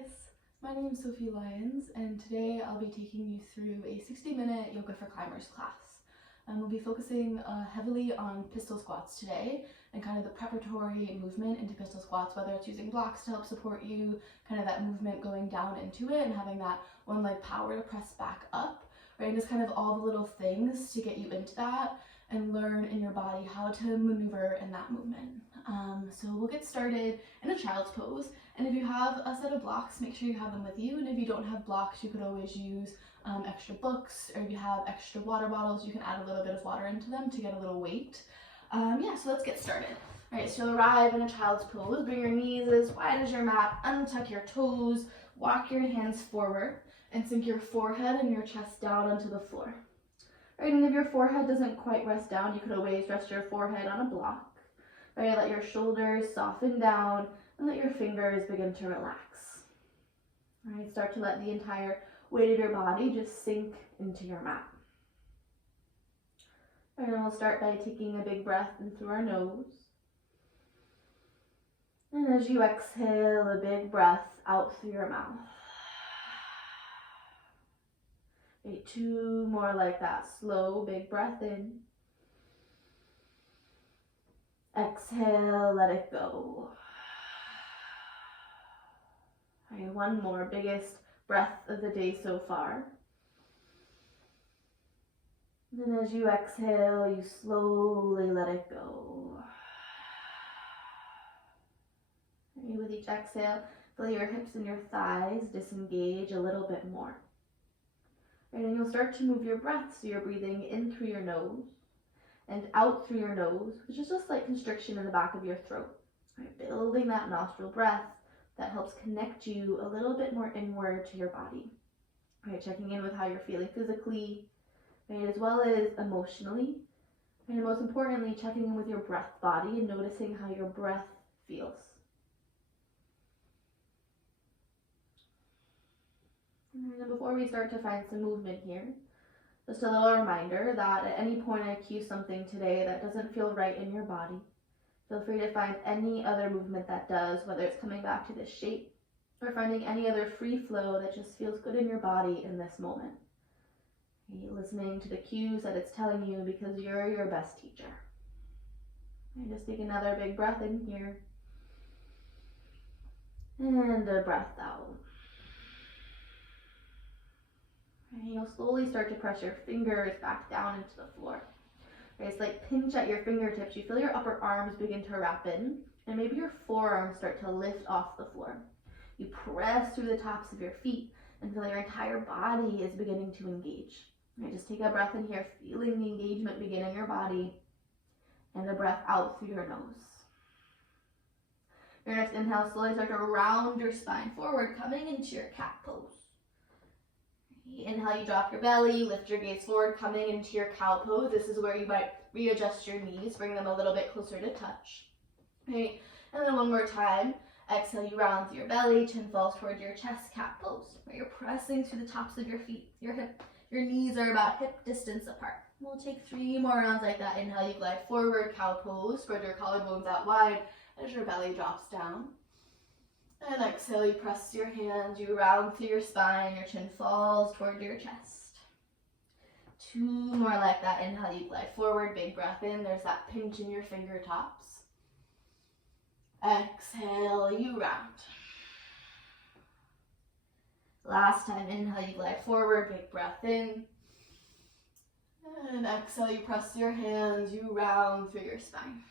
guys, my name is Sophie Lyons, and today I'll be taking you through a 60-minute Yoga for Climbers class. We'll be focusing heavily on pistol squats today and kind of the preparatory movement into pistol squats, whether it's using blocks to help support you, kind of that movement going down into it and having that one leg power to press back up, right? And just kind of all the little things to get you into that and learn in your body how to maneuver in that movement. So we'll get started in a child's pose, and if you have a set of blocks, make sure you have them with you, and if you don't have blocks, you could always use extra books, or if you have extra water bottles, you can add a little bit of water into them to get a little weight. So let's get started. All right, so you'll arrive in a child's pose, bring your knees as wide as your mat, untuck your toes, walk your hands forward, and sink your forehead and your chest down onto the floor. Right, and if your forehead doesn't quite rest down, you could always rest your forehead on a block. Right, let your shoulders soften down and let your fingers begin to relax. All right, start to let the entire weight of your body just sink into your mat. All right, and we'll start by taking a big breath in through our nose. And as you exhale, a big breath out through your mouth. Okay, 2 more like that. Slow, big breath in. Exhale, let it go. All right, 1 more, biggest breath of the day so far. And then as you exhale, you slowly let it go. Okay, with each exhale, feel your hips and your thighs disengage a little bit more. Right, and you'll start to move your breath, so you're breathing in through your nose and out through your nose, which is just like constriction in the back of your throat. Right, building that nostril breath that helps connect you a little bit more inward to your body. Right, checking in with how you're feeling physically, right, as well as emotionally. And most importantly, checking in with your breath body and noticing how your breath feels. And before we start to find some movement here, just a little reminder that at any point I cue something today that doesn't feel right in your body, feel free to find any other movement that does, whether it's coming back to this shape or finding any other free flow that just feels good in your body in this moment. Okay, listening to the cues that it's telling you, because you're your best teacher. Okay, just take another big breath in here and a breath out. And you'll slowly start to press your fingers back down into the floor. Okay, it's like pinch at your fingertips. You feel your upper arms begin to wrap in, and maybe your forearms start to lift off the floor. You press through the tops of your feet until your entire body is beginning to engage. Okay, just take a breath in here, feeling the engagement begin in your body, and a breath out through your nose. Your next inhale, slowly start to round your spine forward, coming into your cat pose. Inhale, you drop your belly, lift your gaze forward, coming into your cow pose. This is where you might readjust your knees, bring them a little bit closer to touch. Okay, and then 1 more time. Exhale, you round through your belly, chin falls towards your chest, cat pose. Where you're pressing through the tops of your feet. Your knees are about hip distance apart. We'll take 3 more rounds like that. Inhale, you glide forward, cow pose. Spread your collarbones out wide as your belly drops down. And exhale, you press your hands, you round through your spine, your chin falls toward your chest. 2 more like that. Inhale, you glide forward, big breath in. There's that pinch in your fingertops. Exhale, you round. Last time, inhale, you glide forward, big breath in. And exhale, you press your hands, you round through your spine.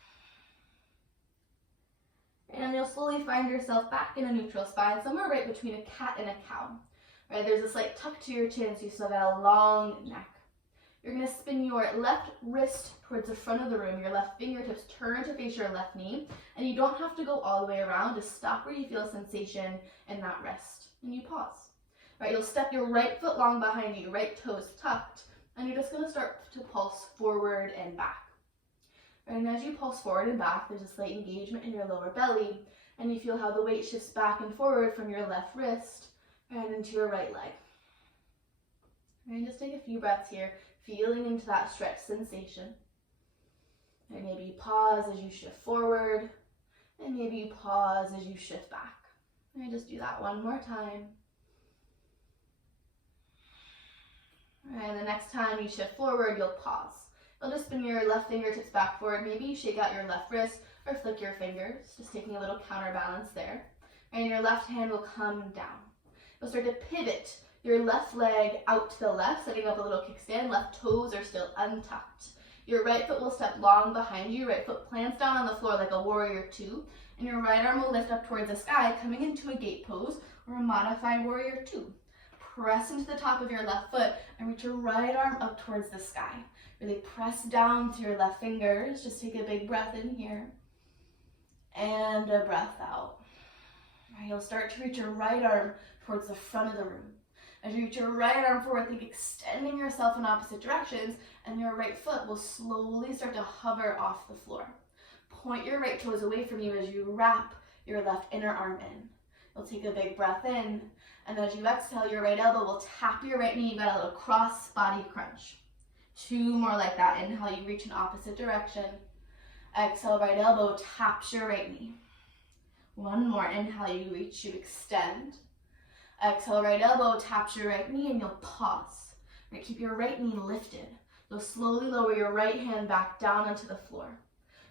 And you'll slowly find yourself back in a neutral spine, somewhere right between a cat and a cow. Right, there's a slight tuck to your chin, so you still got a long neck. You're going to spin your left wrist towards the front of the room. Your left fingertips turn to face your left knee, and you don't have to go all the way around. Just stop where you feel sensation in that wrist, and you pause. Right, you'll step your right foot long behind you, right toes tucked, and you're just going to start to pulse forward and back. And as you pulse forward and back, there's a slight engagement in your lower belly, and you feel how the weight shifts back and forward from your left wrist and into your right leg. And just take a few breaths here, feeling into that stretch sensation. And maybe you pause as you shift forward, and maybe you pause as you shift back. And just do that one more time. And the next time you shift forward, you'll pause. You'll just spin your left fingertips back forward. Maybe you shake out your left wrist or flick your fingers, just taking a little counterbalance there. And your left hand will come down. You'll start to pivot your left leg out to the left, setting up a little kickstand. Left toes are still untucked. Your right foot will step long behind you. Right foot plants down on the floor like a warrior two. And your right arm will lift up towards the sky, coming into a gate pose or a modified warrior two. Press into the top of your left foot and reach your right arm up towards the sky. Really press down through your left fingers. Just take a big breath in here. And a breath out. Right, you'll start to reach your right arm towards the front of the room. As you reach your right arm forward, think extending yourself in opposite directions, and your right foot will slowly start to hover off the floor. Point your right toes away from you as you wrap your left inner arm in. You'll take a big breath in, and as you exhale, your right elbow will tap your right knee. You got a little cross body crunch. 2 more like that. Inhale, you reach in opposite direction. Exhale, right elbow taps your right knee. 1 more. Inhale, you reach, you extend. Exhale, right elbow taps your right knee, and you'll pause. Right, keep your right knee lifted. You'll slowly lower your right hand back down onto the floor.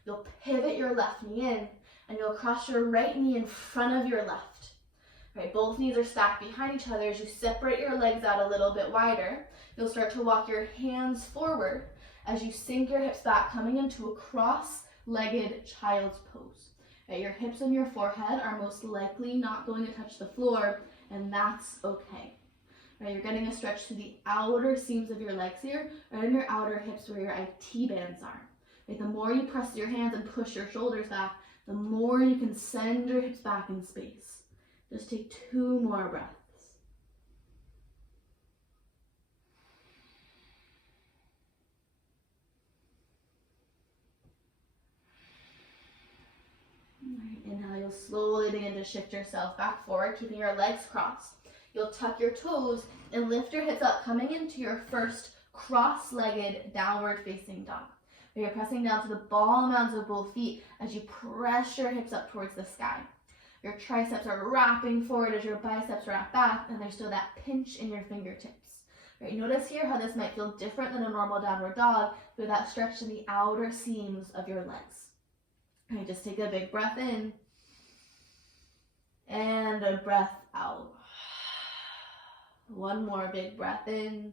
You'll pivot your left knee in, and you'll cross your right knee in front of your left. Right, both knees are stacked behind each other. As you separate your legs out a little bit wider, you'll start to walk your hands forward as you sink your hips back, coming into a cross-legged child's pose. Right, your hips and your forehead are most likely not going to touch the floor, and that's okay. Right, you're getting a stretch to the outer seams of your legs here, right in your outer hips where your IT bands are. Right, the more you press your hands and push your shoulders back, the more you can send your hips back in space. Just take 2 more breaths. Right, inhale, you'll slowly begin to shift yourself back forward, keeping your legs crossed. You'll tuck your toes and lift your hips up, coming into your first cross-legged downward facing dog. You're pressing down to the ball mounds of both feet as you press your hips up towards the sky. Your triceps are wrapping forward as your biceps wrap back, and there's still that pinch in your fingertips. Right, notice here how this might feel different than a normal downward dog with that stretch in the outer seams of your legs. Right, just take a big breath in and a breath out. 1 more big breath in.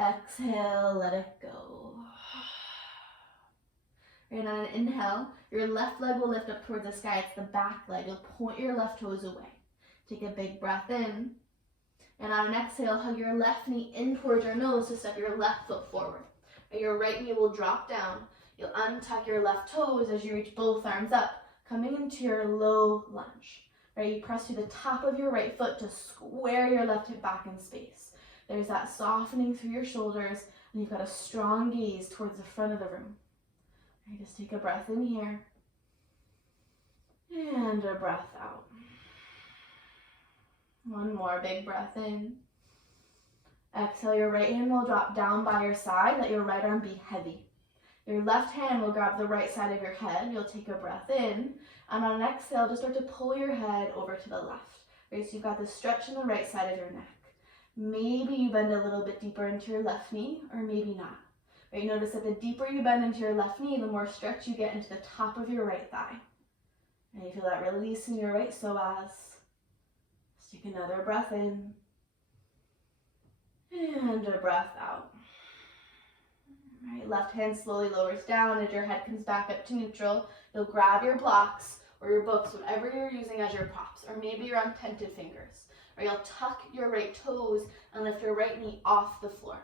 Exhale, let it go. And on an inhale, your left leg will lift up towards the sky. It's the back leg. You'll point your left toes away. Take a big breath in. And on an exhale, hug your left knee in towards your nose to step your left foot forward. Your right knee will drop down. You'll untuck your left toes as you reach both arms up, coming into your low lunge. Right, you press through the top of your right foot to square your left hip back in space. There's that softening through your shoulders, and you've got a strong gaze towards the front of the room. Right, just take a breath in here, and a breath out. 1 more big breath in. Exhale, your right hand will drop down by your side. Let your right arm be heavy. Your left hand will grab the right side of your head. You'll take a breath in. And on an exhale, just start to pull your head over to the left. Right, so you've got this stretch in the right side of your neck. Maybe you bend a little bit deeper into your left knee, or maybe not. Right, notice that the deeper you bend into your left knee, the more stretch you get into the top of your right thigh. And you feel that release in your right psoas. Let's take another breath in. And a breath out. Right, left hand slowly lowers down as your head comes back up to neutral. You'll grab your blocks or your books, whatever you're using as your props, or maybe your untented fingers. Or you'll tuck your right toes and lift your right knee off the floor.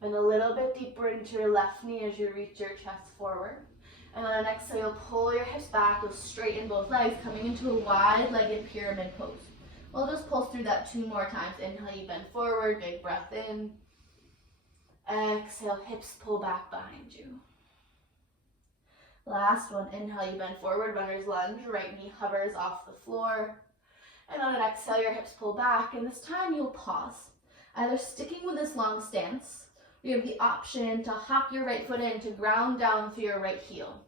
Bend a little bit deeper into your left knee as you reach your chest forward. And on an exhale, you'll pull your hips back. You'll straighten both legs, coming into a wide-legged pyramid pose. We'll just pulse through that 2 more times. Inhale, you bend forward, big breath in. Exhale, hips pull back behind you. Last one, inhale, you bend forward, runner's lunge, right knee hovers off the floor. And on an exhale, your hips pull back, and this time you'll pause. Either sticking with this long stance, you have the option to hop your right foot in to ground down through your right heel.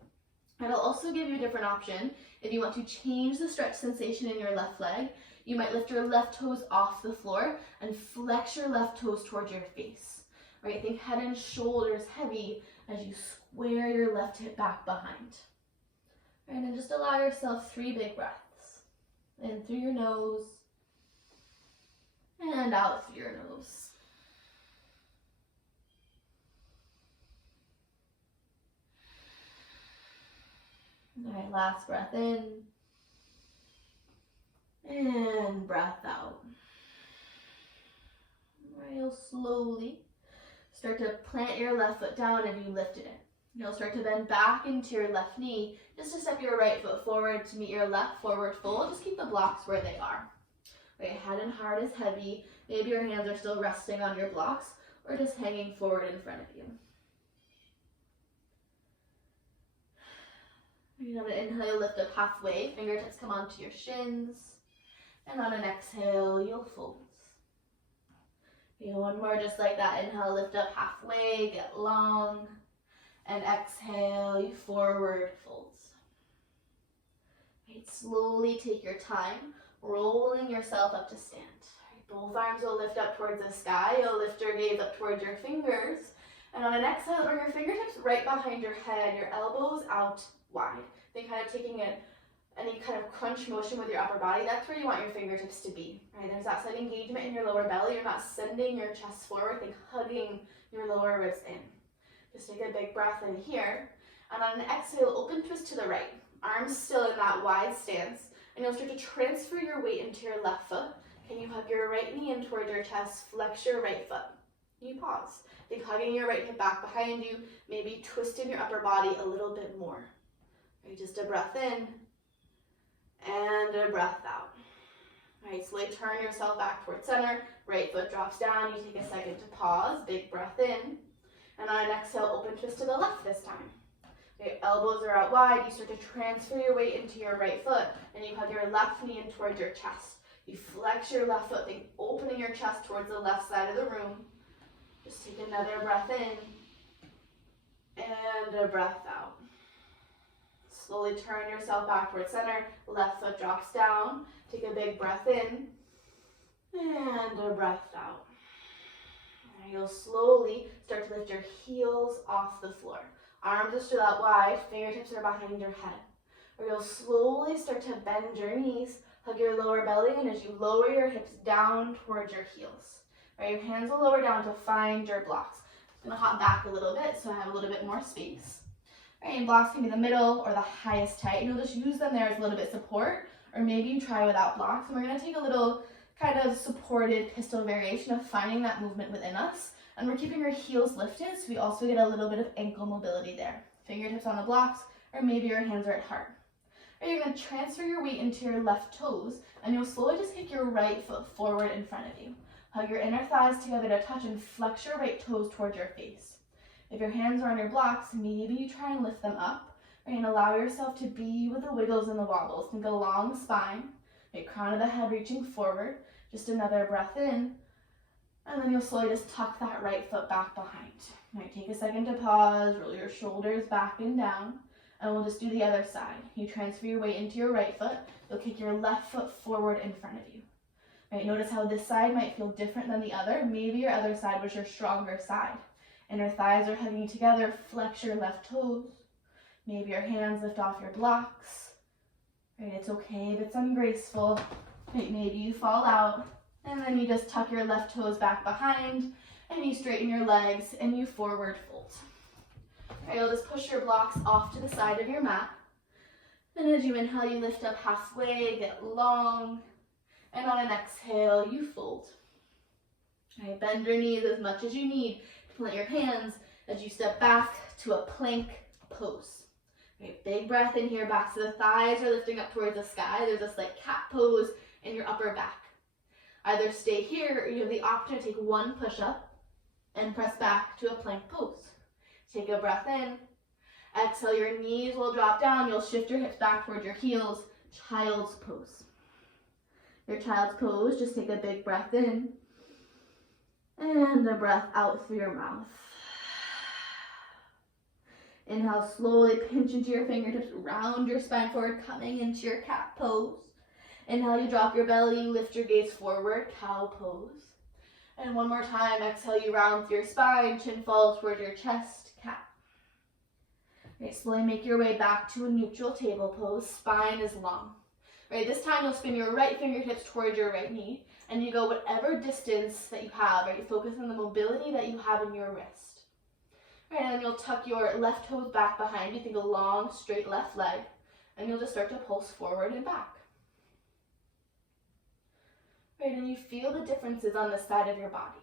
It'll also give you a different option If you want to change the stretch sensation in your left leg, you might lift your left toes off the floor and flex your left toes towards your face. Right, think head and shoulders heavy as you square your left hip back behind. And then just allow yourself 3 big breaths. In through your nose and out through your nose. All right, last breath in and breath out. All right, you'll slowly start to plant your left foot down if you lifted it. You'll start to bend back into your left knee just to step your right foot forward to meet your left forward fold. Just keep the blocks where they are. Right, head and heart is heavy. Maybe your hands are still resting on your blocks or just hanging forward in front of you. On an inhale, you'll lift up halfway. Fingertips come onto your shins. And on an exhale, you'll fold. One more just like that. Inhale, lift up halfway, get long. And exhale, you forward folds. Right, slowly take your time, rolling yourself up to stand. Right, both arms will lift up towards the sky. You'll lift your gaze up towards your fingers. And on an exhale, bring your fingertips right behind your head, your elbows out wide. Then kind of taking any kind of crunch motion with your upper body. That's where you want your fingertips to be. Right, there's that slight engagement in your lower belly. You're not sending your chest forward. Think hugging your lower ribs in. Just take a big breath in here. And on an exhale, open twist to the right. Arms still in that wide stance. And you'll start to transfer your weight into your left foot. Can you hug your right knee in towards your chest? Flex your right foot. You pause. Think hugging your right hip back behind you. Maybe twisting your upper body a little bit more. Right, just a breath in. And a breath out. Right, slowly turn yourself back towards center. Right foot drops down. You take a second to pause. Big breath in. And on an exhale, open twist to the left this time. Okay, elbows are out wide. You start to transfer your weight into your right foot, and you hug your left knee in towards your chest. You flex your left foot, think opening your chest towards the left side of the room. Just take another breath in, and a breath out. Slowly turn yourself back towards center. Left foot drops down. Take a big breath in, and a breath out. You'll slowly start to lift your heels off the floor. Arms are still out wide, fingertips are behind your head. Or you'll slowly start to bend your knees, hug your lower belly, and as you lower your hips down towards your heels. Right, your hands will lower down to find your blocks. I'm gonna hop back a little bit so I have a little bit more space. Right, and blocks can be the middle or the highest height. You'll just use them there as a little bit support, or maybe you try without blocks. And we're gonna take a little kind of supported pistol variation of finding that movement within us. And we're keeping our heels lifted, so we also get a little bit of ankle mobility there. Fingertips on the blocks, or maybe your hands are at heart. Or you're gonna transfer your weight into your left toes, and you'll slowly just kick your right foot forward in front of you. Hug your inner thighs together to touch and flex your right toes towards your face. If your hands are on your blocks, maybe you try and lift them up, and allow yourself to be with the wiggles and the wobbles. Think a long spine, the crown of the head reaching forward. Just another breath in, and then you'll slowly just tuck that right foot back behind. Right, take a second to pause, roll your shoulders back and down, and we'll just do the other side. You transfer your weight into your right foot, you'll kick your left foot forward in front of you. Right, notice how this side might feel different than the other. Maybe your other side was your stronger side. Inner thighs are hugging together, flex your left toes. Maybe your hands lift off your blocks. Right, it's okay if it's ungraceful. Right, maybe you fall out, and then you just tuck your left toes back behind, and you straighten your legs, and you forward fold. Right, you'll just push your blocks off to the side of your mat. And as you inhale, you lift up halfway, get long, and on an exhale, you fold. Right, bend your knees as much as you need to plant your hands as you step back to a plank pose. Right, big breath in here, back to the thighs are lifting up towards the sky. There's this like cat pose in your upper back. Either stay here or you have the option to take one push-up and press back to a plank pose. Take a breath in. Exhale, your knees will drop down. You'll shift your hips back towards your heels. Child's pose. Your child's pose, just take a big breath in and a breath out through your mouth. Inhale, slowly pinch into your fingertips, round your spine forward, coming into your cat pose. Inhale, you drop your belly, lift your gaze forward, cow pose. And one more time, exhale, you round through your spine, chin falls toward your chest, cat. Right, slowly make your way back to a neutral table pose, spine is long. Right, this time you'll spin your right fingertips towards your right knee, and you go whatever distance that you have, right? You focus on the mobility that you have in your wrist. Right, and then you'll tuck your left toes back behind you, think a long, straight left leg, and you'll just start to pulse forward and back. Right, and you feel the differences on the side of your body.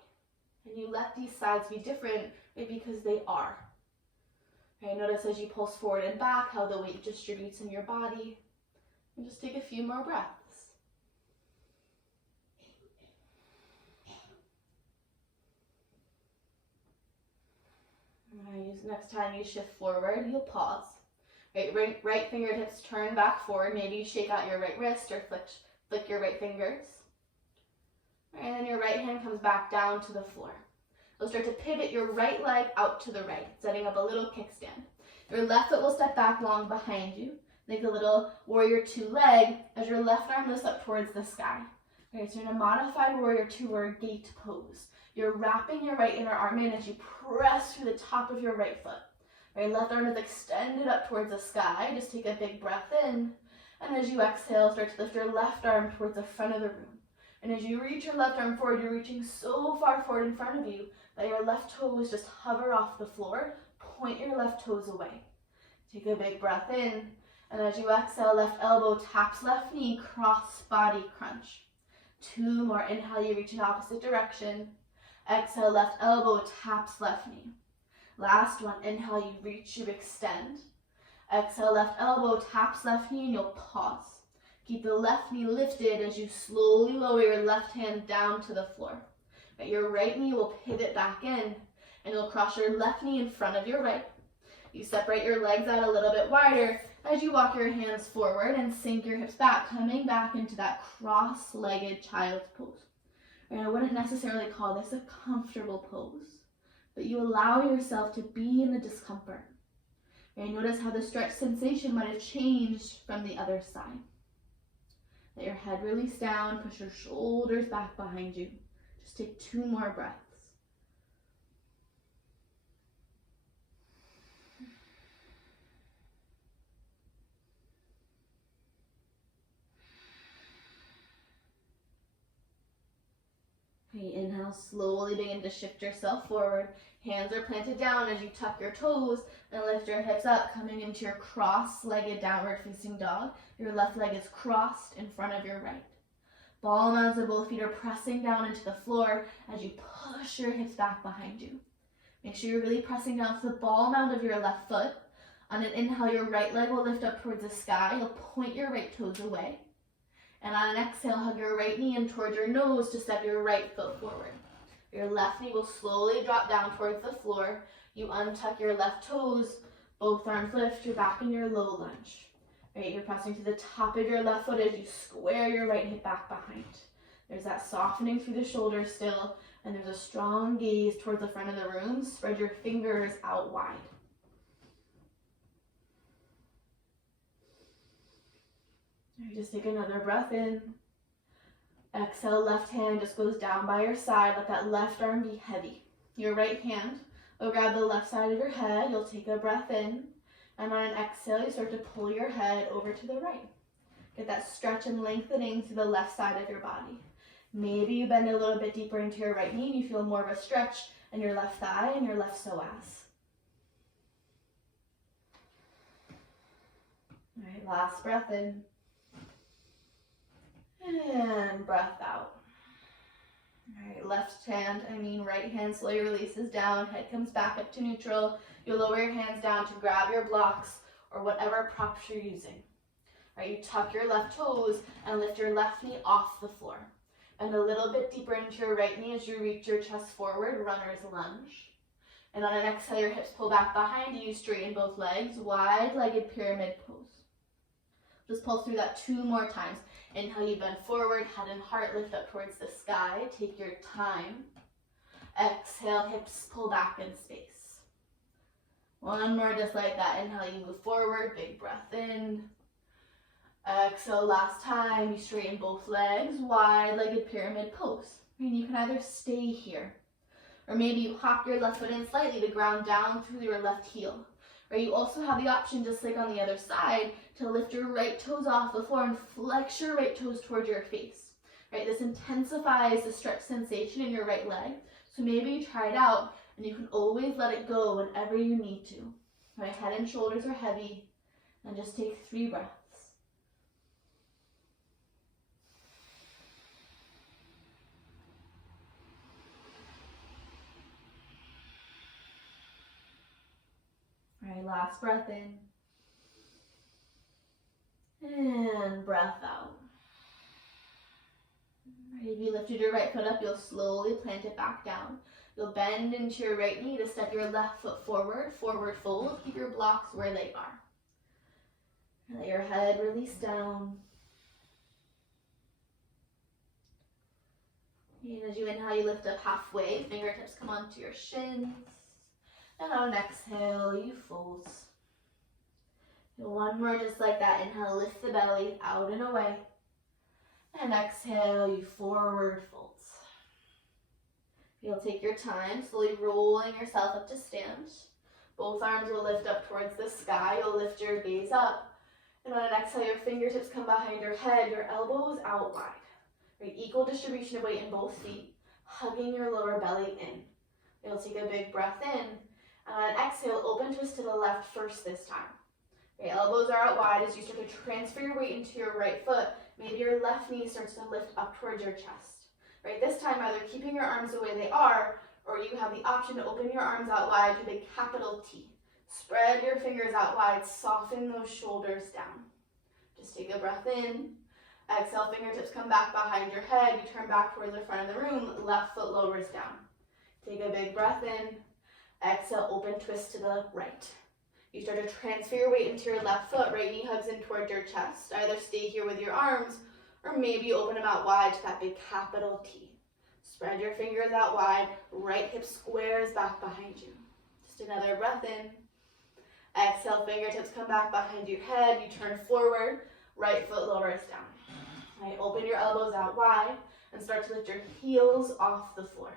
And you let these sides be different, right, because they are. Right, notice as you pulse forward and back how the weight distributes in your body. And just take a few more breaths. Next time you shift forward, you'll pause. Right fingertips turn back forward. Maybe you shake out your right wrist or flick your right fingers. And then your right hand comes back down to the floor. You'll start to pivot your right leg out to the right, setting up a little kickstand. Your left foot will step back long behind you. Make a little warrior two leg as your left arm lifts up towards the sky. Right, so in a modified warrior two or a gate pose. You're wrapping your right inner arm in as you press through the top of your right foot. Right, left arm is extended up towards the sky. Just take a big breath in. And as you exhale, start to lift your left arm towards the front of the room. And as you reach your left arm forward, you're reaching so far forward in front of you that your left toes just hover off the floor. Point your left toes away. Take a big breath in. And as you exhale, left elbow taps left knee, cross body crunch. Two more. Inhale, you reach in opposite direction. Exhale, left elbow taps left knee. Last one. Inhale, you reach, you extend. Exhale, left elbow taps left knee, and you'll pause. Keep the left knee lifted as you slowly lower your left hand down to the floor. Right, your right knee will pivot back in, and you'll cross your left knee in front of your right. You separate your legs out a little bit wider as you walk your hands forward and sink your hips back, coming back into that cross-legged child's pose. Right, I wouldn't necessarily call this a comfortable pose, but you allow yourself to be in the discomfort. Right, notice how the stretch sensation might have changed from the other side. Let your head release down, push your shoulders back behind you. Just take two more breaths. Okay, inhale, slowly begin to shift yourself forward. Hands are planted down as you tuck your toes and lift your hips up, coming into your cross-legged downward facing dog. Your left leg is crossed in front of your right. Ball mounds of both feet are pressing down into the floor as you push your hips back behind you. Make sure you're really pressing down to the ball mound of your left foot. On an inhale, your right leg will lift up towards the sky. You'll point your right toes away. And on an exhale, hug your right knee in towards your nose to step your right foot forward. Your left knee will slowly drop down towards the floor. You untuck your left toes, both arms lift, you're back in your low lunge. Right, you're pressing to the top of your left foot as you square your right hip back behind. There's that softening through the shoulders still, and there's a strong gaze towards the front of the room. Spread your fingers out wide. Right, just take another breath in. Exhale, left hand just goes down by your side. Let that left arm be heavy. Your right hand will grab the left side of your head. You'll take a breath in. And on an exhale, you start to pull your head over to the right. Get that stretch and lengthening through the left side of your body. Maybe you bend a little bit deeper into your right knee and you feel more of a stretch in your left thigh and your left psoas. All right, last breath in. And breath out. All right, right hand slowly releases down, head comes back up to neutral. You'll lower your hands down to grab your blocks or whatever props you're using. All right, you tuck your left toes and lift your left knee off the floor. And a little bit deeper into your right knee as you reach your chest forward, runner's lunge. And on an exhale, your hips pull back behind you, straighten both legs, wide-legged pyramid pose. Just pulse through that 2 more times. Inhale, you bend forward, head and heart lift up towards the sky. Take your time. Exhale, hips pull back in space. One more just like that. Inhale, you move forward, big breath in. Exhale, last time, you straighten both legs, wide-legged pyramid pose. And you can either stay here, or maybe you hop your left foot in slightly to ground down through your left heel. Or you also have the option, just like on the other side, to lift your right toes off the floor and flex your right toes towards your face. Right, this intensifies the stretch sensation in your right leg. So maybe you try it out, and you can always let it go whenever you need to. Right, head and shoulders are heavy, and just take 3 breaths. All right, last breath in. And breath out. All right, if you lifted your right foot up, you'll slowly plant it back down. You'll bend into your right knee to step your left foot forward, forward fold. Keep your blocks where they are. Let your head release down. And as you inhale, you lift up halfway. Fingertips come onto your shins. And on an exhale, you fold. And one more just like that. Inhale, lift the belly out and away. And exhale, you forward fold. You'll take your time, slowly rolling yourself up to stand. Both arms will lift up towards the sky. You'll lift your gaze up. And on an exhale, your fingertips come behind your head, your elbows out wide. Right, equal distribution of weight in both feet, hugging your lower belly in. You'll take a big breath in. And on an exhale, open twist to the left first this time. Your elbows are out wide as you start to transfer your weight into your right foot. Maybe your left knee starts to lift up towards your chest. Right, this time either keeping your arms the way they are, or you have the option to open your arms out wide to a big capital T. Spread your fingers out wide, soften those shoulders down. Just take a breath in. Exhale, fingertips come back behind your head. You turn back towards the front of the room, left foot lowers down. Take a big breath in. Exhale, open twist to the right. You start to transfer your weight into your left foot. Right knee hugs in towards your chest. Either stay here with your arms, or maybe you open them out wide to that big capital T. Spread your fingers out wide. Right hip squares back behind you. Just another breath in. Exhale, fingertips come back behind your head. You turn forward. Right foot lowers down. Right, open your elbows out wide and start to lift your heels off the floor.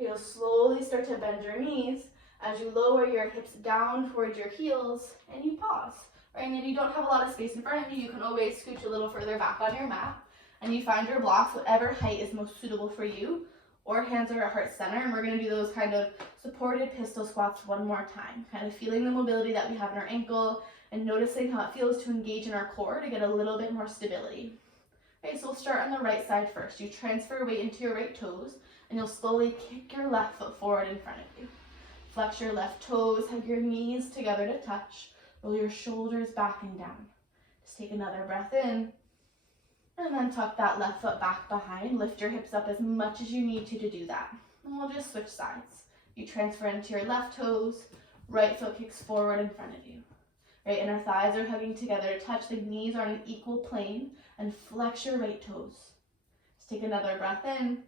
You'll slowly start to bend your knees as you lower your hips down towards your heels and you pause. Right, and if you don't have a lot of space in front of you, you can always scooch a little further back on your mat and you find your blocks, whatever height is most suitable for you, or hands are at heart center. And we're going to do those kind of supported pistol squats one more time, kind of feeling the mobility that we have in our ankle and noticing how it feels to engage in our core to get a little bit more stability. Okay, so we'll start on the right side first. You transfer weight into your right toes, and you'll slowly kick your left foot forward in front of you. Flex your left toes, hug your knees together to touch. Roll your shoulders back and down. Just take another breath in, and then tuck that left foot back behind. Lift your hips up as much as you need to do that. And we'll just switch sides. You transfer into your left toes, right foot kicks forward in front of you. Right, inner thighs are hugging together to touch. The knees are on an equal plane, and flex your right toes. Just take another breath in.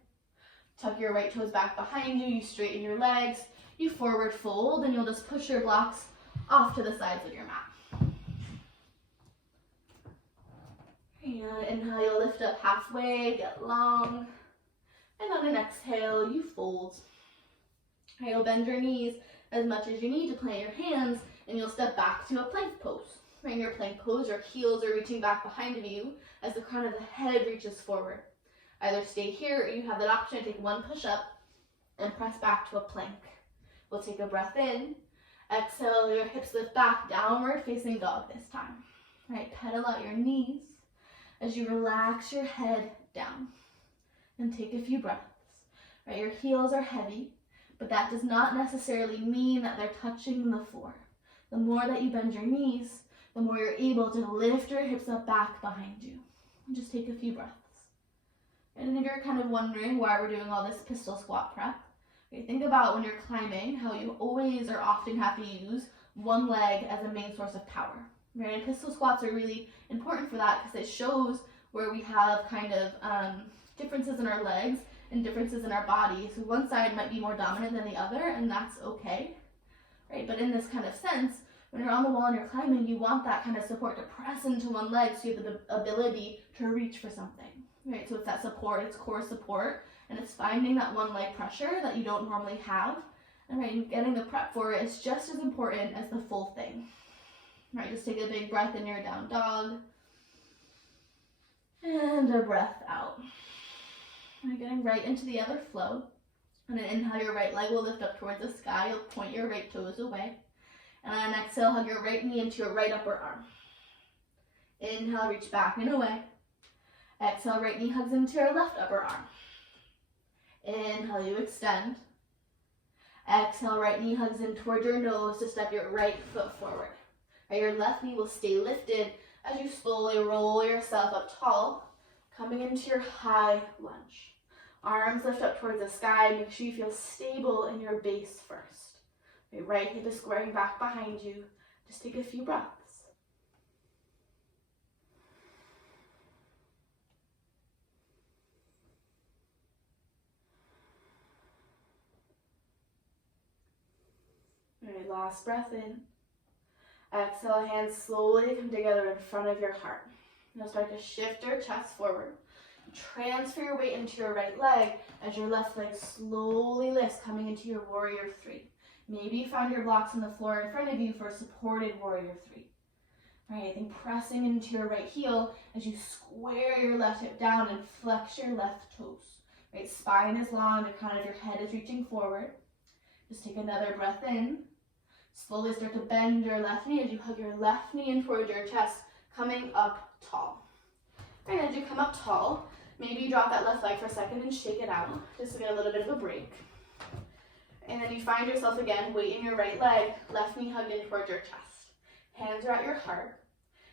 Tuck your right toes back behind you. You straighten your legs. You forward fold, and you'll just push your blocks off to the sides of your mat. And inhale, you'll lift up halfway, get long. And on an exhale, you fold. Right, you'll bend your knees as much as you need to plant your hands, and you'll step back to a plank pose. In your plank pose, your heels are reaching back behind of you as the crown of the head reaches forward. Either stay here, or you have that option to take one push up and press back to a plank. We'll take a breath in. Exhale, your hips lift back, downward facing dog this time. Right, pedal out your knees as you relax your head down. And take a few breaths. Right, your heels are heavy, but that does not necessarily mean that they're touching the floor. The more that you bend your knees, the more you're able to lift your hips up back behind you. And just take a few breaths. And if you're kind of wondering why we're doing all this pistol squat prep, okay, think about when you're climbing, how you always or often have to use one leg as a main source of power. Right? And pistol squats are really important for that because it shows where we have kind of differences in our legs and differences in our body. So one side might be more dominant than the other, and that's okay. right? But in this kind of sense, when you're on the wall and you're climbing, you want that kind of support to press into one leg so you have the ability to reach for something, right? So it's that support, it's core support, and it's finding that one leg pressure that you don't normally have. And right, and getting the prep for it is just as important as the full thing. Right, just take a big breath in your down dog. And a breath out. And getting right into the other flow. And then inhale, your right leg will lift up towards the sky. You'll point your right toes away. And on an exhale, hug your right knee into your right upper arm. Inhale, reach back and away. Exhale, right knee hugs into your left upper arm. Inhale, you extend. Exhale, right knee hugs in towards your nose to step your right foot forward. Right, your left knee will stay lifted as you slowly roll yourself up tall, coming into your high lunge. Arms lift up towards the sky. Make sure you feel stable in your base first. Right hip is squaring back behind you. Just take a few breaths. All right, last breath in. Exhale, hands slowly come together in front of your heart. You'll start to shift your chest forward. Transfer your weight into your right leg as your left leg slowly lifts, coming into your warrior three. Maybe you found your blocks on the floor in front of you for a supported warrior three. Right, then pressing into your right heel as you square your left hip down and flex your left toes. Right, spine is long, the crown of your head is reaching forward. Just take another breath in. Slowly start to bend your left knee as you hug your left knee in towards your chest, coming up tall. And as you come up tall, maybe you drop that left leg for a second and shake it out, just to get a little bit of a break. And then you find yourself again, weight in your right leg, left knee hugged in towards your chest. Hands are at your heart,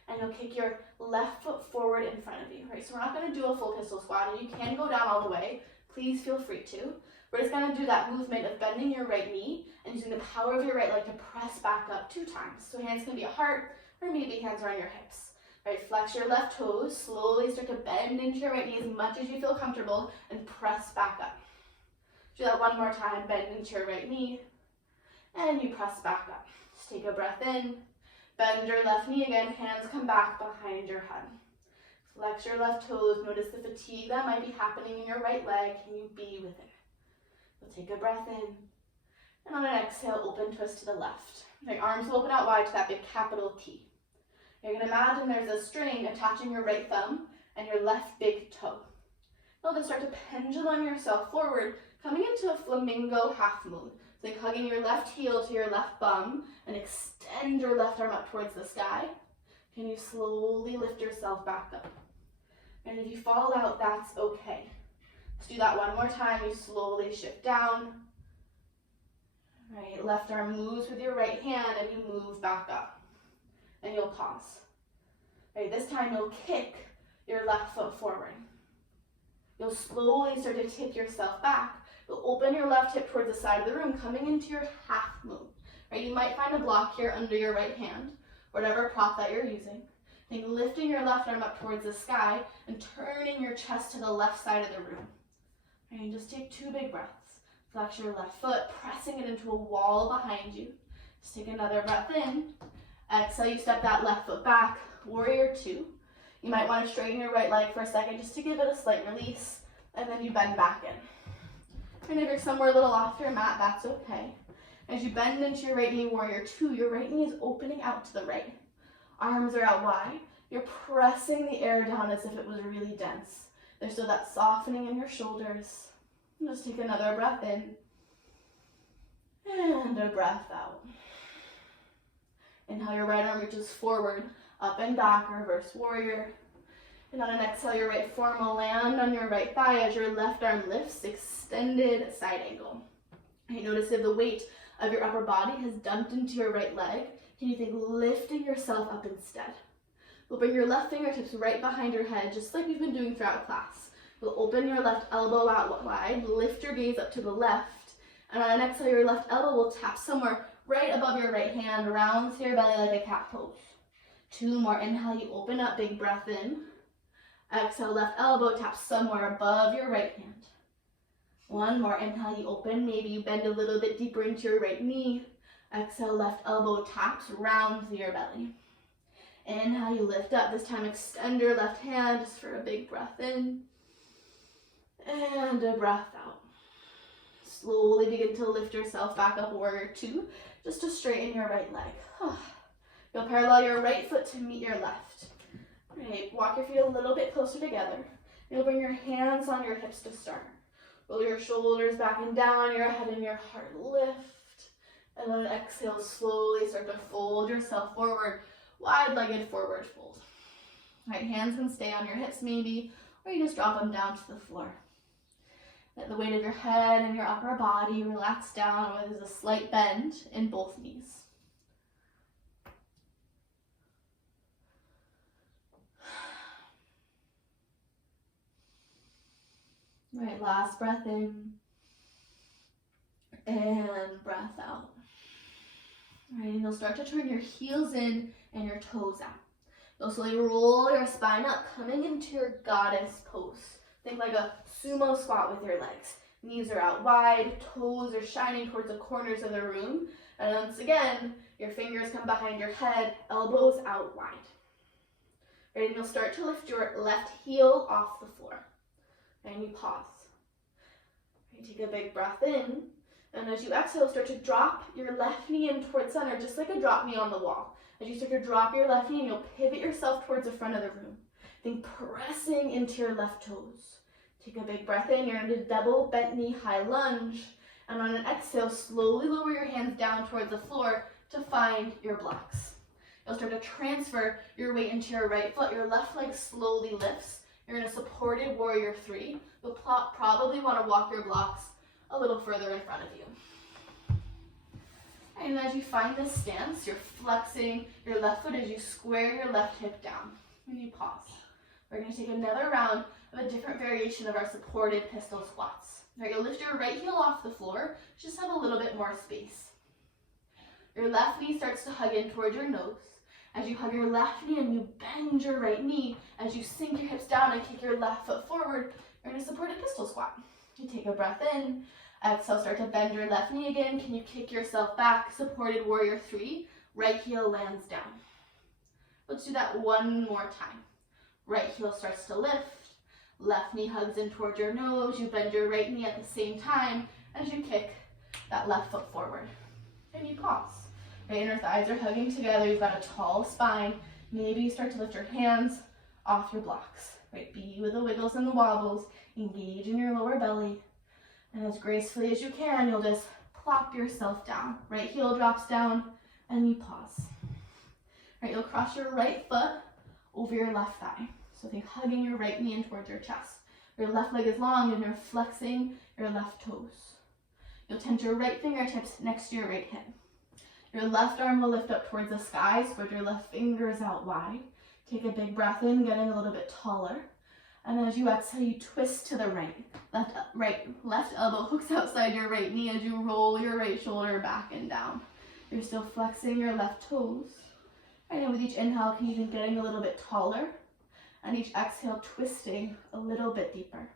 and you'll kick your left foot forward in front of you, right? So we're not gonna do a full pistol squat, and you can go down all the way. Please feel free to. We're just gonna do that movement of bending your right knee and using the power of your right leg to press back up 2 times. So hands can be at heart, or maybe hands are on your hips. Right, flex your left toes, slowly start to bend into your right knee as much as you feel comfortable and press back up. Do that one more time, bend into your right knee, and you press back up. Just take a breath in, bend your left knee again, hands come back behind your head. Flex your left toes, notice the fatigue that might be happening in your right leg, can you be with it? We'll take a breath in, and on an exhale, open twist to the left. Your arms will open out wide to that big capital T. You're going to imagine there's a string attaching your right thumb and your left big toe. You'll then start to pendulum yourself forward, coming into a flamingo half moon. So like hugging your left heel to your left bum and extend your left arm up towards the sky. Can you slowly lift yourself back up? And if you fall out, that's okay. Let's do that one more time. You slowly shift down. Right, left arm moves with your right hand and you move back up. And you'll pause. Right, this time you'll kick your left foot forward. You'll slowly start to tip yourself back. You'll open your left hip towards the side of the room, coming into your half moon. Right, you might find a block here under your right hand, whatever prop that you're using. Think lifting your left arm up towards the sky and turning your chest to the left side of the room. Right, and just take 2 big breaths. Flex your left foot, pressing it into a wall behind you. Just take another breath in. Exhale, you step that left foot back, warrior 2. You might want to straighten your right leg for a second just to give it a slight release, and then you bend back in. And if you're somewhere a little off your mat, that's okay. As you bend into your right knee, warrior 2, your right knee is opening out to the right. Arms are out wide. You're pressing the air down as if it was really dense. There's still that softening in your shoulders. And just take another breath in, and a breath out. Inhale, your right arm reaches forward, up and back, reverse warrior. And on an exhale, your right forearm will land on your right thigh as your left arm lifts, extended side angle. Okay, notice if the weight of your upper body has dumped into your right leg, can you think lifting yourself up instead? We'll bring your left fingertips right behind your head, just like we've been doing throughout class. You'll open your left elbow out wide, lift your gaze up to the left, and on an exhale, your left elbow will tap somewhere right above your right hand, rounds to your belly like a cat pose. 2 more. Inhale, you open up, big breath in. Exhale, left elbow taps somewhere above your right hand. 1 more. Inhale, you open. Maybe you bend a little bit deeper into your right knee. Exhale, left elbow taps, round through your belly. Inhale, you lift up. This time extend your left hand just for a big breath in. And a breath out. Slowly begin to lift yourself back up, warrior two, just to straighten your right leg. You'll parallel your right foot to meet your left. Right, walk your feet a little bit closer together. You'll bring your hands on your hips to start. Roll your shoulders back and down, your head and your heart lift. And then exhale, slowly start to fold yourself forward, wide-legged forward fold. Right, hands can stay on your hips maybe, or you just drop them down to the floor. Let the weight of your head and your upper body relax down with a slight bend in both knees. Right, last breath in and breath out. Right, and you'll start to turn your heels in and your toes out. You'll slowly roll your spine up, coming into your goddess pose. Think like a sumo squat with your legs. Knees are out wide, toes are shining towards the corners of the room. And once again, your fingers come behind your head, elbows out wide. Right, and you'll start to lift your left heel off the floor. And you pause. Right, take a big breath in. And as you exhale, start to drop your left knee in towards center, just like a drop knee on the wall. As you start to drop your left knee, and you'll pivot yourself towards the front of the room. Think pressing into your left toes. Take a big breath in. You're in a double bent knee high lunge. And on an exhale, slowly lower your hands down towards the floor to find your blocks. You'll start to transfer your weight into your right foot. Your left leg slowly lifts. You're in a supported warrior three. You'll probably want to walk your blocks a little further in front of you. And as you find this stance, you're flexing your left foot as you square your left hip down. And you pause. We're going to take another round of a different variation of our supported pistol squats. All right, you'll lift your right heel off the floor. Just have a little bit more space. Your left knee starts to hug in towards your nose. As you hug your left knee and you bend your right knee, as you sink your hips down and kick your left foot forward, you're in a supported pistol squat. You take a breath in. Exhale, start to bend your left knee again. Can you kick yourself back? Supported warrior three. Right heel lands down. Let's do that one more time. Right heel starts to lift. Left knee hugs in towards your nose. You bend your right knee at the same time as you kick that left foot forward. And you pause. Right, inner thighs are hugging together. You've got a tall spine. Maybe you start to lift your hands off your blocks. Right, be with the wiggles and the wobbles. Engage in your lower belly. And as gracefully as you can, you'll just plop yourself down. Right heel drops down and you pause. Right, you'll cross your right foot over your left thigh. So think hugging your right knee in towards your chest. Your left leg is long and you're flexing your left toes. You'll tense your right fingertips next to your right hip. Your left arm will lift up towards the sky, spread your left fingers out wide. Take a big breath in, getting a little bit taller. And as you exhale, you twist to the right. Left elbow hooks outside your right knee as you roll your right shoulder back and down. You're still flexing your left toes. And with each inhale, can you even getting a little bit taller? And each exhale, twisting a little bit deeper.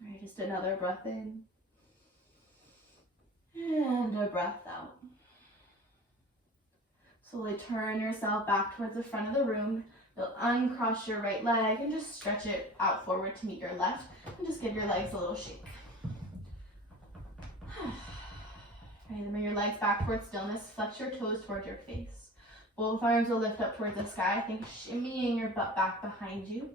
All right, just another breath in. And a breath out. Slowly turn yourself back towards the front of the room. You'll uncross your right leg and just stretch it out forward to meet your left. And just give your legs a little shake. Right, then bring your legs back towards stillness. Flex your toes towards your face. Both arms will lift up towards the sky. Think shimmying your butt back behind you.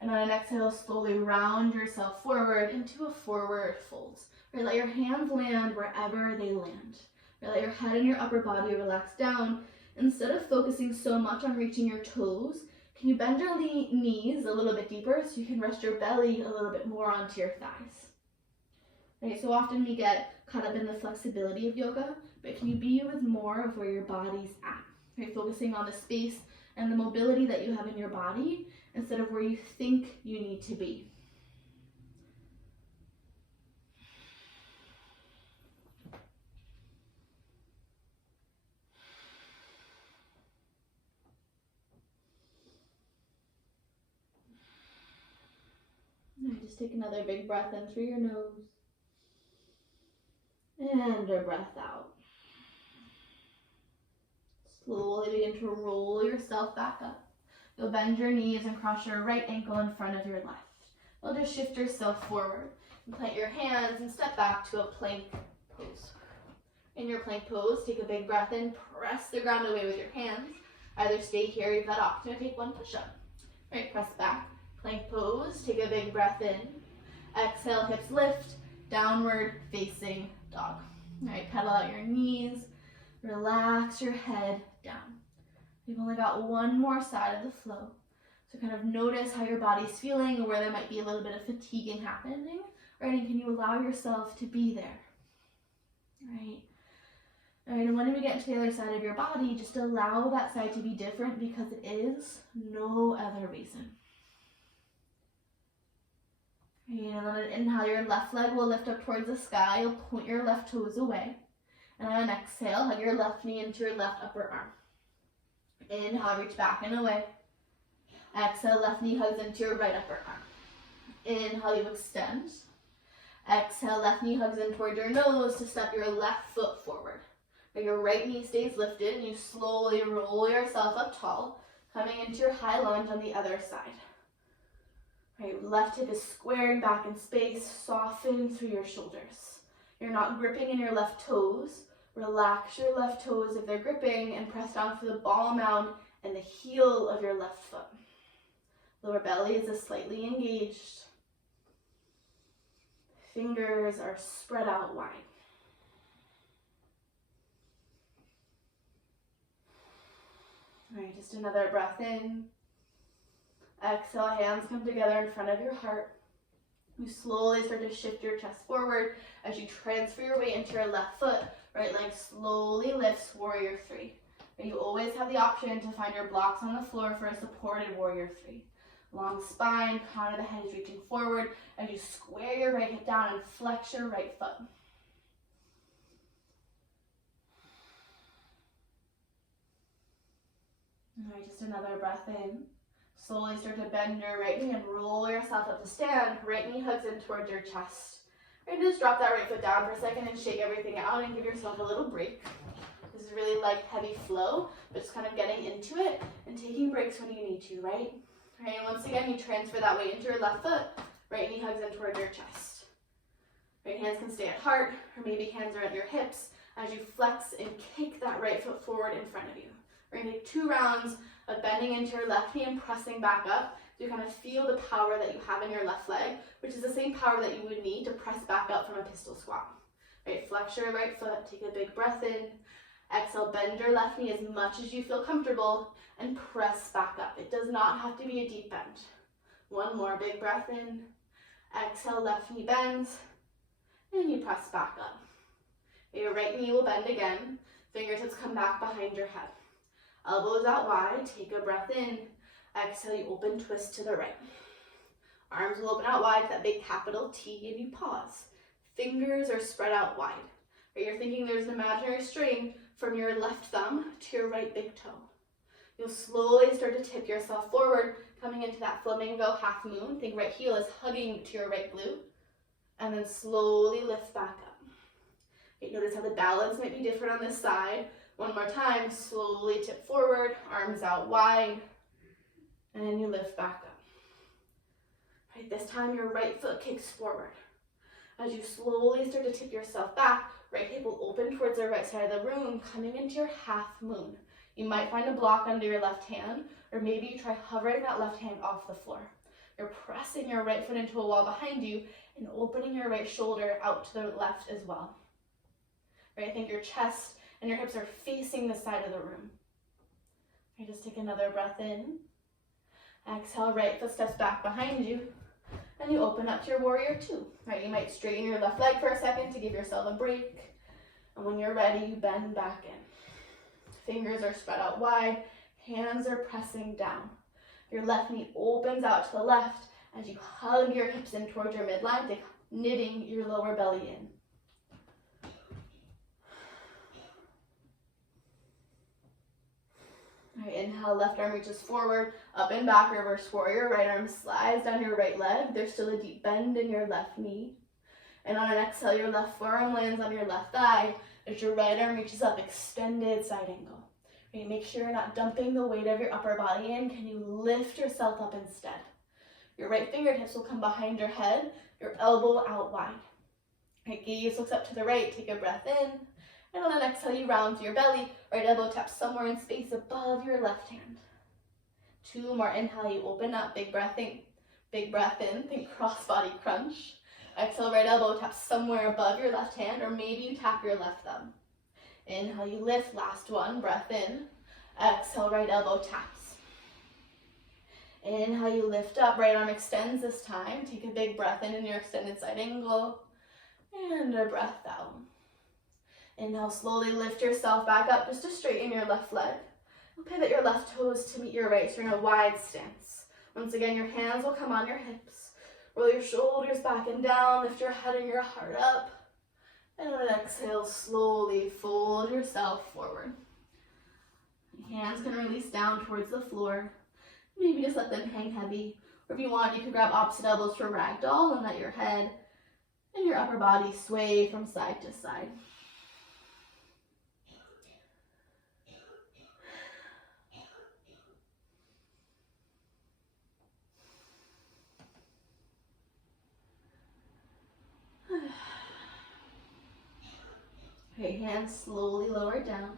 And on an exhale, slowly round yourself forward into a forward fold. Right, let your hands land wherever they land. Right, let your head and your upper body relax down. Instead of focusing so much on reaching your toes, can you bend your knees a little bit deeper so you can rest your belly a little bit more onto your thighs? Right, so often we get caught up in the flexibility of yoga, but can you be with more of where your body's at? Right, focusing on the space and the mobility that you have in your body instead of where you think you need to be. just take another big breath in through your nose. And a breath out. Slowly begin to roll yourself back up. You'll bend your knees and cross your right ankle in front of your left. You'll just shift yourself forward. And plant your hands and step back to a plank pose. In your plank pose, take a big breath in, press the ground away with your hands. Either stay here, you've got option to take one push-up. Right, press back. Plank pose, take a big breath in. Exhale, hips lift, downward facing dog. All right, pedal out your knees, relax your head down. You've only got one more side of the flow. So kind of notice how your body's feeling or where there might be a little bit of fatiguing happening, right? And can you allow yourself to be there, right? All right, and when we get to the other side of your body, just allow that side to be different because it is, no other reason. And on an inhale, your left leg will lift up towards the sky. You'll point your left toes away. And on an exhale, hug your left knee into your left upper arm. Inhale, reach back and away. Exhale, left knee hugs into your right upper arm. Inhale, you extend. Exhale, left knee hugs in toward your nose to step your left foot forward. Your right knee stays lifted and you slowly roll yourself up tall, coming into your high lunge on the other side. Right, left hip is squaring back in space, soften through your shoulders. You're not gripping in your left toes. Relax your left toes if they're gripping and press down for the ball mound and the heel of your left foot. Lower belly is slightly engaged. Fingers are spread out wide. All right, just another breath in. Exhale, hands come together in front of your heart. You slowly start to shift your chest forward as you transfer your weight into your left foot. Right leg slowly lifts, warrior three. But you always have the option to find your blocks on the floor for a supported warrior three. Long spine, crown of the head is reaching forward as you square your right hip down and flex your right foot. All right, just another breath in. Slowly start to bend your right knee and roll yourself up to stand. Right knee hugs in towards your chest. And just drop that right foot down for a second and shake everything out and give yourself a little break. This is really like heavy flow, but just kind of getting into it and taking breaks when you need to, right? All right, and once again, you transfer that weight into your left foot. Right knee hugs in towards your chest. Right hands can stay at heart, or maybe hands are at your hips as you flex and kick that right foot forward in front of you. We're going to take 2 rounds of bending into your left knee and pressing back up. So you kind of feel the power that you have in your left leg, which is the same power that you would need to press back up from a pistol squat. Right, flex your right foot, take a big breath in. Exhale, bend your left knee as much as you feel comfortable and press back up. It does not have to be a deep bend. One more big breath in. Exhale, left knee bends, and you press back up. Your right knee will bend again. Fingertips come back behind your head. Elbows out wide, take a breath in. Exhale, you open, twist to the right. Arms will open out wide, that big capital T, and you pause. Fingers are spread out wide. Right, you're thinking there's an imaginary string from your left thumb to your right big toe. You'll slowly start to tip yourself forward, coming into that flamingo half moon. Think right heel is hugging to your right glute. And then slowly lift back up. Okay, notice how the balance might be different on this side. One more time, slowly tip forward, arms out wide, and you lift back up. Right, this time your right foot kicks forward. As you slowly start to tip yourself back, right hip will open towards the right side of the room, coming into your half moon. You might find a block under your left hand, or maybe you try hovering that left hand off the floor. You're pressing your right foot into a wall behind you and opening your right shoulder out to the left as well. Right, I think your chest and your hips are facing the side of the room. Okay, just take another breath in. Exhale, right foot steps back behind you, and you open up to your warrior two. Right, you might straighten your left leg for a second to give yourself a break. And when you're ready, you bend back in. Fingers are spread out wide, hands are pressing down. Your left knee opens out to the left as you hug your hips in towards your midline, knitting your lower belly in. All right, inhale, left arm reaches forward, up and back, reverse warrior. Right arm slides down your right leg. There's still a deep bend in your left knee. And on an exhale, your left forearm lands on your left thigh as your right arm reaches up, extended side angle. Right, make sure you're not dumping the weight of your upper body in. Can you lift yourself up instead? Your right fingertips will come behind your head, your elbow out wide. Right, gaze looks up to the right, take a breath in. And on an exhale, you round to your belly, right elbow taps somewhere in space above your left hand. 2 more, inhale, you open up, big breath in, think cross body crunch. Exhale, right elbow taps somewhere above your left hand, or maybe you tap your left thumb. Inhale, you lift, last one, breath in. Exhale, right elbow taps. Inhale, you lift up, right arm extends this time. Take a big breath in your extended side angle, and a breath out. Inhale, slowly lift yourself back up just to straighten your left leg. Pivot your left toes to meet your right, so you're in a wide stance. Once again, your hands will come on your hips. Roll your shoulders back and down, lift your head and your heart up. And on an exhale, slowly fold yourself forward. Hands can release down towards the floor. Maybe just let them hang heavy. Or if you want, you can grab opposite elbows for ragdoll and let your head and your upper body sway from side to side. Okay, hands slowly lower down.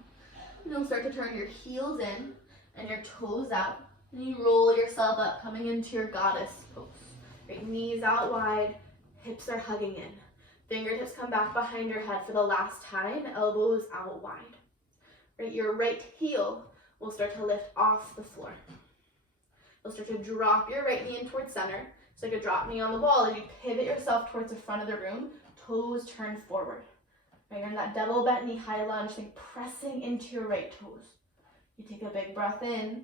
And you'll start to turn your heels in and your toes out. And you roll yourself up, coming into your goddess pose. Right, knees out wide, hips are hugging in. Fingertips come back behind your head for the last time, elbows out wide. Right, your right heel will start to lift off the floor. You'll start to drop your right knee in towards center. It's like a drop knee on the wall as you pivot yourself towards the front of the room, toes turn forward. Right, you're in that double bent knee high lunge, think pressing into your right toes. You take a big breath in.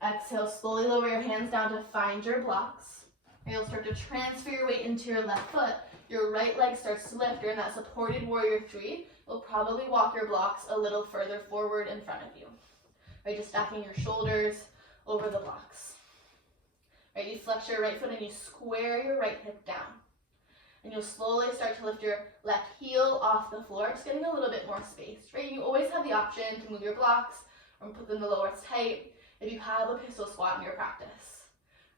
Exhale, slowly lower your hands down to find your blocks. And you'll start to transfer your weight into your left foot. Your right leg starts to lift. You're in that supported warrior 3. You'll probably walk your blocks a little further forward in front of you. Right, just stacking your shoulders over the blocks. Right, you flex your right foot and you square your right hip down. And you'll slowly start to lift your left heel off the floor, just getting a little bit more space. Right, you always have the option to move your blocks or put them the lowest height if you have a pistol squat in your practice.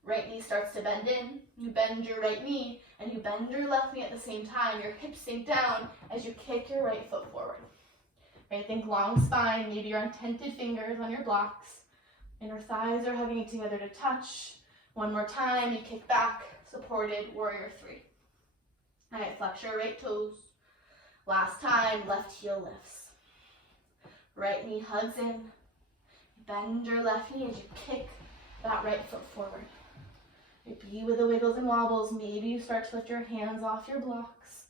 Right knee starts to bend in, you bend your right knee, and you bend your left knee at the same time. Your hips sink down as you kick your right foot forward. Right, think long spine, maybe your untented fingers on your blocks, and your thighs are hugging together to touch. One more time, you kick back, supported warrior 3. All right, flex your right toes. Last time, left heel lifts. Right knee hugs in. Bend your left knee as you kick that right foot forward. Be with the wiggles and wobbles. Maybe you start to lift your hands off your blocks.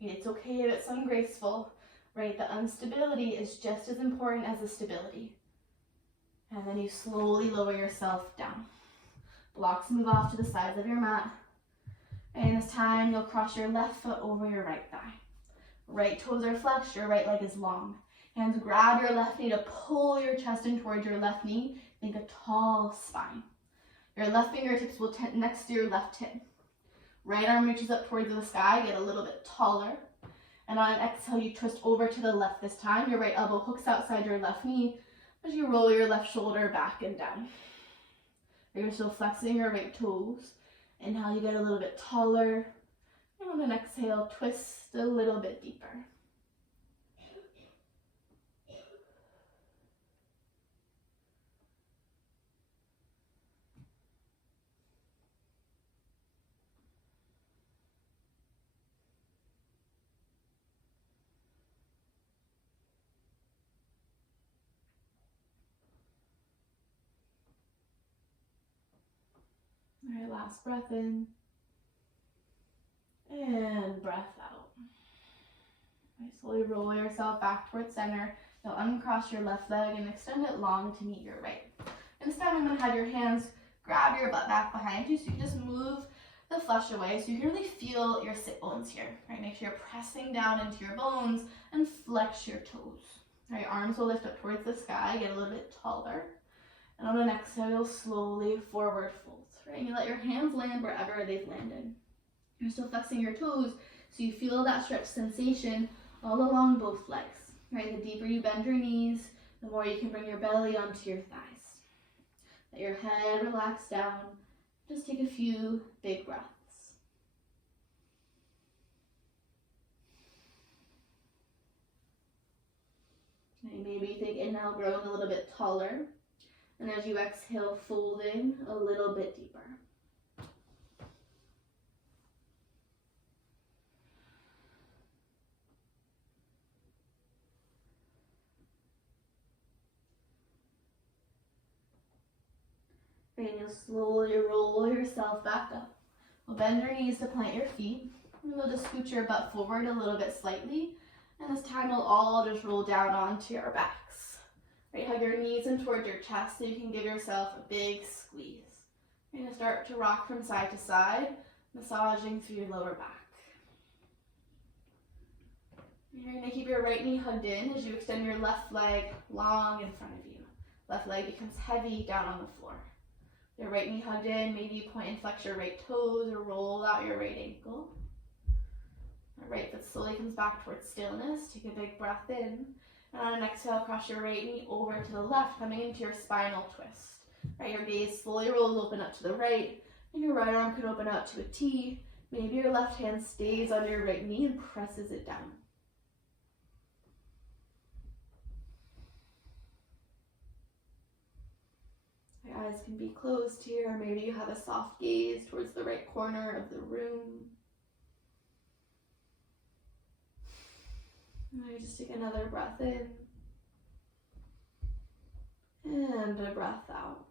It's okay if it's ungraceful, right? The instability is just as important as the stability. And then you slowly lower yourself down. Blocks move off to the sides of your mat. And this time you'll cross your left foot over your right thigh. Right toes are flexed, your right leg is long. Hands grab your left knee to pull your chest in towards your left knee. Think a tall spine. Your left fingertips will tent next to your left hip. Right arm reaches up towards the sky, get a little bit taller. And on an exhale, you twist over to the left this time. Your right elbow hooks outside your left knee as you roll your left shoulder back and down. You're still flexing your right toes. Inhale, you get a little bit taller. And on an exhale, twist a little bit deeper. All right, last breath in and breath out. Right, slowly roll yourself back towards center. You'll uncross your left leg and extend it long to meet your right. And this time I'm going to have your hands grab your butt back behind you, so you just move the flesh away so you can really feel your sit bones here. Right, make sure you're pressing down into your bones and flex your toes. All right, arms will lift up towards the sky, get a little bit taller. And on an exhale, you'll slowly forward fold, right? And you let your hands land wherever they've landed. You're still flexing your toes, so you feel that stretch sensation all along both legs, right? The deeper you bend your knees, the more you can bring your belly onto your thighs. Let your head relax down. Just take a few big breaths. Maybe think inhale, growing a little bit taller. And as you exhale, folding a little bit deeper. And you'll slowly roll yourself back up. We'll bend your knees to plant your feet. And you'll just scoot your butt forward a little bit slightly. And this time we'll all just roll down onto your backs. Right, hug your knees in towards your chest so you can give yourself a big squeeze. You're going to start to rock from side to side, massaging through your lower back. You're going to keep your right knee hugged in as you extend your left leg long in front of you. Left leg becomes heavy down on the floor. Your right knee hugged in, maybe you point and flex your right toes or roll out your right ankle. The right foot slowly comes back towards stillness. Take a big breath in. And on an exhale, cross your right knee over to the left, coming into your spinal twist. Right, your gaze slowly rolls open up to the right, and your right arm can open out to a T. Maybe your left hand stays on your right knee and presses it down. Your eyes can be closed here, or maybe you have a soft gaze towards the right corner of the room. And just take another breath in, and a breath out.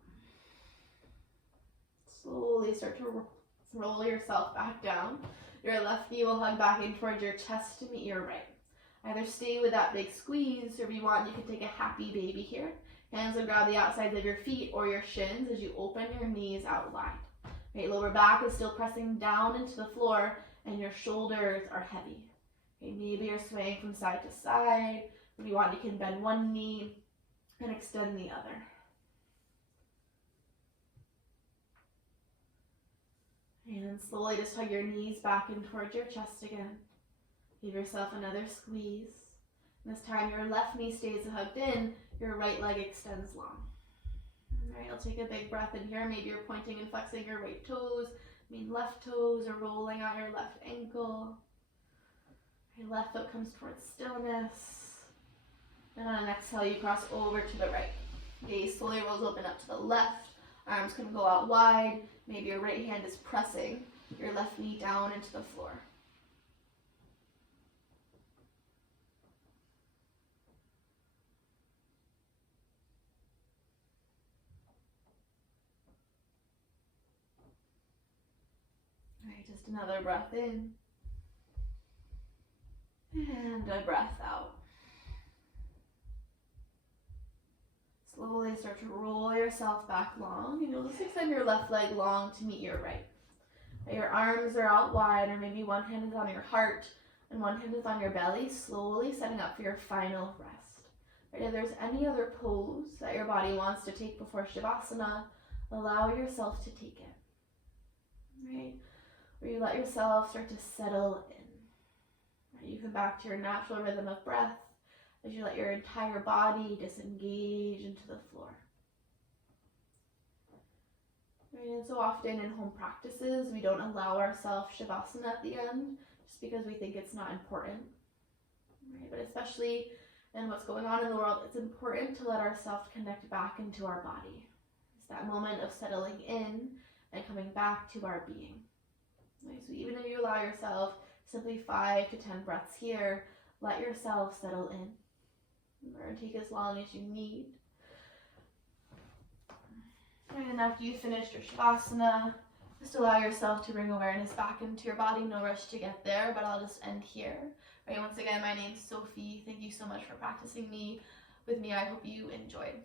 Slowly start to roll yourself back down. Your left knee will hug back in towards your chest to meet your right. Either stay with that big squeeze, or if you want, you can take a happy baby here. Hands will grab the outsides of your feet or your shins as you open your knees out wide. Right, lower back is still pressing down into the floor, and your shoulders are heavy. Okay, maybe you're swaying from side to side. If you want, you can bend one knee and extend the other. And then slowly just hug your knees back in towards your chest again. Give yourself another squeeze. And this time your left knee stays hugged in, your right leg extends long. All right, I'll take a big breath in here. Maybe you're pointing and flexing your right toes. Left toes are rolling out your left ankle. Your left foot comes towards stillness. And on an exhale, you cross over to the right. Gaze slowly rolls open up to the left. Arms can go out wide. Maybe your right hand is pressing your left knee down into the floor. All right, just another breath in. And a breath out. Slowly start to roll yourself back long, and you'll just extend your left leg long to meet your right. Your arms are out wide, or maybe one hand is on your heart and one hand is on your belly, slowly setting up for your final rest. Right, if there's any other pose that your body wants to take before Shavasana, allow yourself to take it. Right, where you let yourself start to settle in. Right, you come back to your natural rhythm of breath as you let your entire body disengage into the floor. Right, and so often in home practices, we don't allow ourselves Shavasana at the end just because we think it's not important. Right, but especially in what's going on in the world, it's important to let ourselves connect back into our body. It's that moment of settling in and coming back to our being. Right, so even if you allow yourself simply 5 to 10 breaths here, let yourself settle in. Or take as long as you need. And after you've finished your Shavasana, just allow yourself to bring awareness back into your body. No rush to get there, but I'll just end here. Right, once again, my name's Sophie. Thank you so much for practicing with me. I hope you enjoyed.